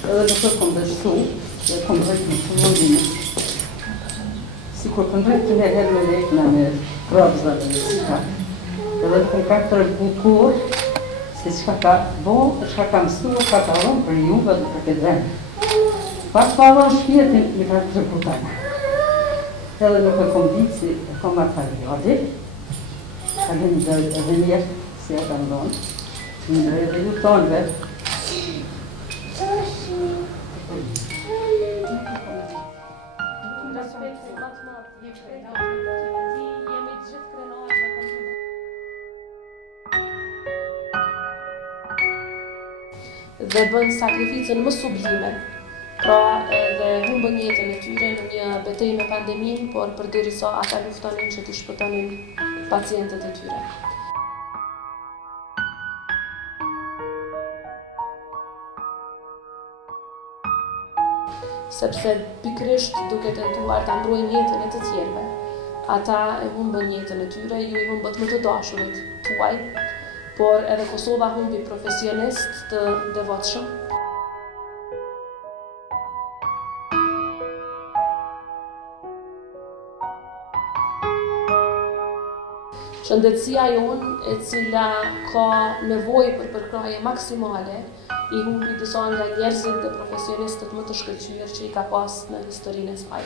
edhe nuk e kom dështu, e kom rejtë në përmëndinë. Si kur këndrejtë në herë me lejtëna me probzat dhe sika, edhe nuk më ka të bukur, se qka ka bo, qka ka mësu, ka ka ronë për juve dhe për këtë vend. Pas pa ronë shpjetin, mi ka të rëputajnë. Edhe nuk e kom ditë si e kom atë periodi, ka gënë dhe edhe mjerë si e ka ndonë, në edhe ju tonëve. Dhe bën sakrificën më sublime, pra edhe humbën jetën e tyre në një betejë me pandemin, por përderisa ata luftonin që t'i shpëtonin pacientët e tyre. Sepse pikrisht duke tentuar ta mbrojnë jetën e të tjerëve, ata e humbën jetën e tyre, ju I humbët më të dashurit tuaj, por edhe Kosova humbi profesionist të devotshëm. Shëndetësia jonë, e cila ka nevojë për përkrahje maksimale, I humbi disa nga njerëzit dhe profesionistët më të shkëlqyer që I ka pas në historinë e saj.